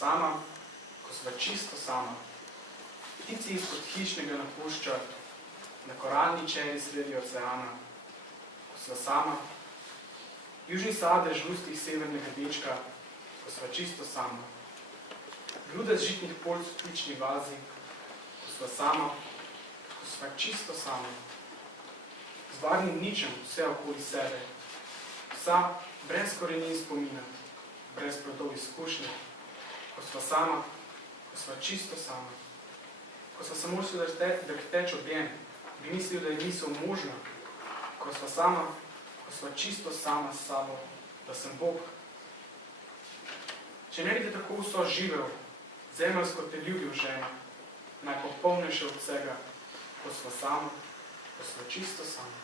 sama, ko sva čisto sama. Ptici izpod hišnega napušča, na koralni čeri sredi oceana, ko sva sama. Južni sadež v ustih severnega dečka, ko sva čisto sama. Gruda z žitnih polc v ključni vazi, ko sva sama, ko sva čisto sama. Z varnim ničem vse okoli sebe, vsa brez korenin spomina, brez plodov izkušnje, ko sva sama, ko sva čisto sama. Ko sva samo mislila, da teč objem, bi mislil, da je misel možna, ko sva sama, ko sva čisto sama s sabo, da sem Bog. Če ne bi te tako vso živel, zemeljsko te ljubil žena, najpopolnejše od vsega, ko sva sama, ko sva čisto sama.